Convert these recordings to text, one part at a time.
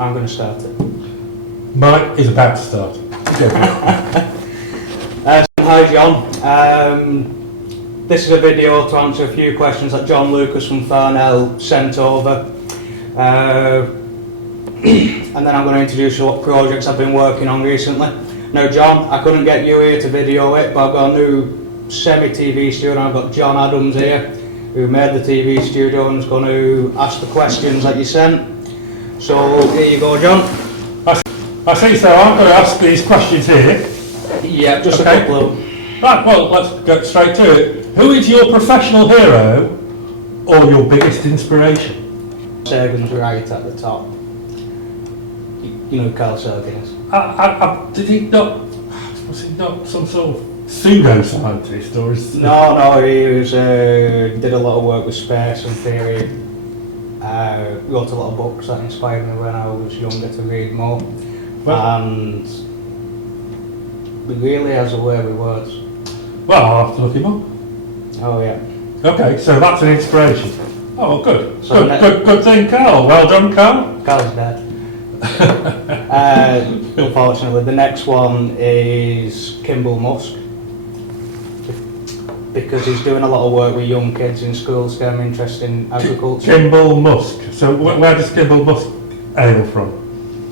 I'm going to start it. Mine is about to start. Hi John. This is a video to answer a few questions that John Lucas from Farnell sent over. And then I'm going to introduce you what projects I've been working on recently. Now John, I couldn't get you here to video it, but I've got a new semi-TV studio. I've got John Adams here, who made the TV studio and is going to ask the questions that you sent. So here you go, John. I see, so I'm going to ask these questions here. Yeah, just Okay. a couple of... Right, well, let's go straight to it. Who is your professional hero or your biggest inspiration? Sagan's right at the top. You know who Carl Sagan is? Did he not, was he not some sort of pseudo-scientist, or is... No, he was, did a lot of work with space and theory. Wrote a lot of books that inspired me when I was younger to read more. And he really has a way with words. Well, I'll have to look him up. Oh yeah. Okay, so that's an inspiration. Oh, well, good. So Good thing, Carl. Well done, Carl. Carl's dead. Unfortunately, the next one is Kimball Musk, because he's doing a lot of work with young kids in schools to get them interested in agriculture. Kimball Musk. So where does Kimball Musk hail from?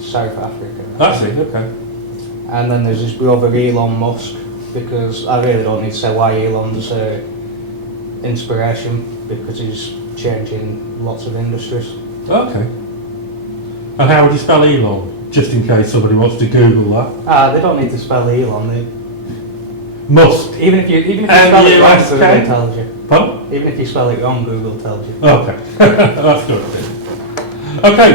South Africa. I see, okay. And then there's his brother Elon Musk, because I really don't need to say why Elon's inspiration, because he's changing lots of industries. Okay. And how would you spell Elon? Just in case somebody wants to Google that. They don't need to spell Elon. Musk. Even if you spell it wrong, M-U-S-K? Google tells you. Pardon? Even if you spell it wrong, Google tells you. Okay. That's good. Okay.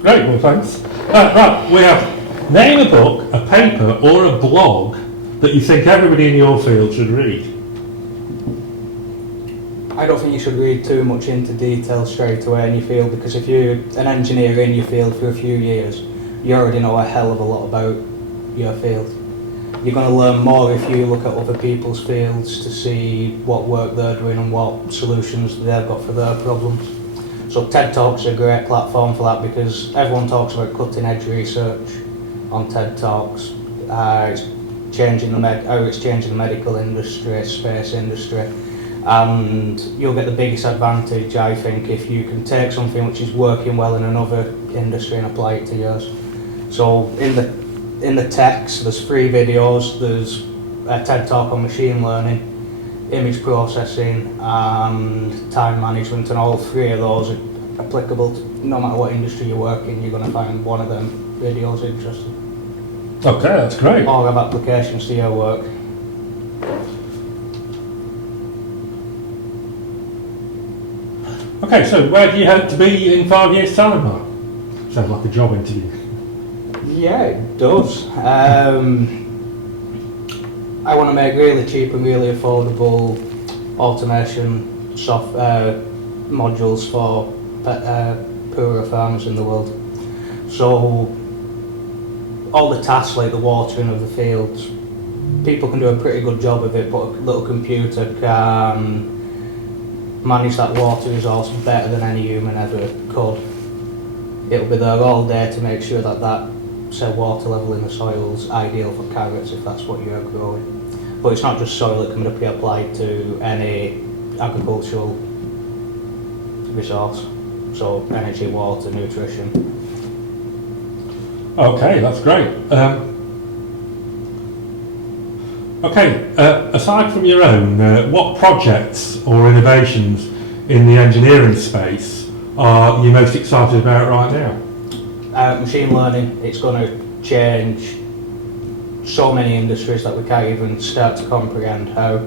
Great. Well, thanks. Right. We have name a book, a paper, or a blog that you think everybody in your field should read. I don't think you should read too much into detail straight away in your field, because if you're an engineer in your field for a few years, you already know a hell of a lot about your field. You're going to learn more if you look at other people's fields to see what work they're doing and what solutions they've got for their problems. So TED Talks are a great platform for that, because everyone talks about cutting edge research on TED Talks. It's changing the medical industry, space industry. And you'll get the biggest advantage, I think, if you can take something which is working well in another industry and apply it to yours. So in the text, there's 3 videos. There's a TED Talk on machine learning, image processing, and time management, and all 3 of those are applicable to no matter what industry you work in. You're going to find one of them videos interesting. Okay, that's great. Or have applications to your work. Okay, so where do you hope to be in 5 years' time, Mark? Sounds like a job interview. Yeah, it does. I want to make really cheap and really affordable automation modules for poorer farmers in the world. So all the tasks like the watering of the fields, people can do a pretty good job of it, but a little computer can manage that water resource better than any human ever could. It'll be there all day to make sure that say water level in the soil is ideal for carrots if that's what you're growing. But it's not just soil, it can be applied to any agricultural resource, so energy, water, nutrition. Okay, that's great. Aside from your own, what projects or innovations in the engineering space are you most excited about right now? Machine learning, it's going to change so many industries that we can't even start to comprehend how.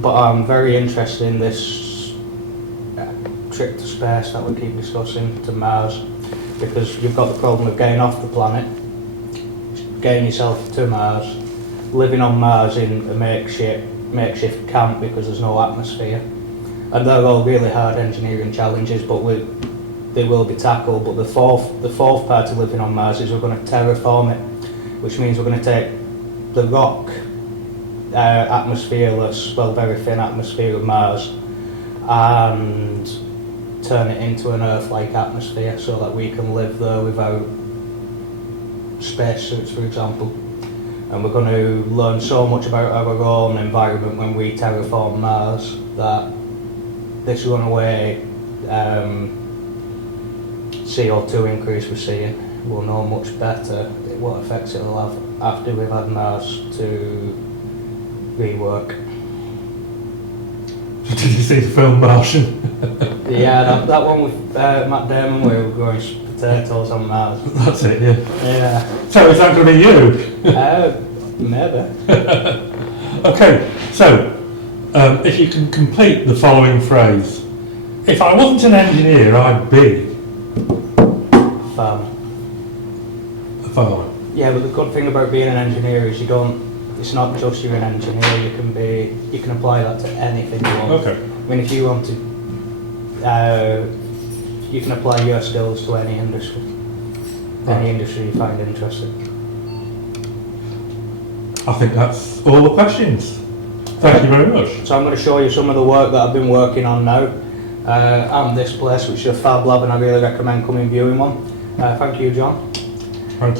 But I'm very interested in this trip to space that we keep discussing, to Mars, because you've got the problem of getting off the planet, getting yourself to Mars, living on Mars in a makeshift camp because there's no atmosphere. And they're all really hard engineering challenges, but they will be tackled. But the fourth part of living on Mars is we're going to terraform it, which means we're going to take the rock atmosphereless, well, very thin atmosphere of Mars, and turn it into an Earth-like atmosphere so that we can live there without spacesuits, for example. And we're going to learn so much about our own environment when we terraform Mars that this runaway CO2 increase we're seeing will know much better what effects it'll have after we've had Mars to rework. Did you see the film Martian? Yeah, that one with Matt Damon where we're growing potatoes on Mars. That's it, yeah. Yeah. So is that going to be you? Maybe. Okay, so if you can complete the following phrase. If I wasn't an engineer, I'd be Farmer. a farmer. Yeah, but the good thing about being an engineer is it's not just you're an engineer, you can apply that to anything you want. Okay. I mean, if you want to, you can apply your skills to any industry. Any industry you find interesting. I think that's all the questions. Thank you very much. So I'm going to show you some of the work that I've been working on now. And this place, which is a fab lab, and I really recommend coming and viewing one. Thank you, John.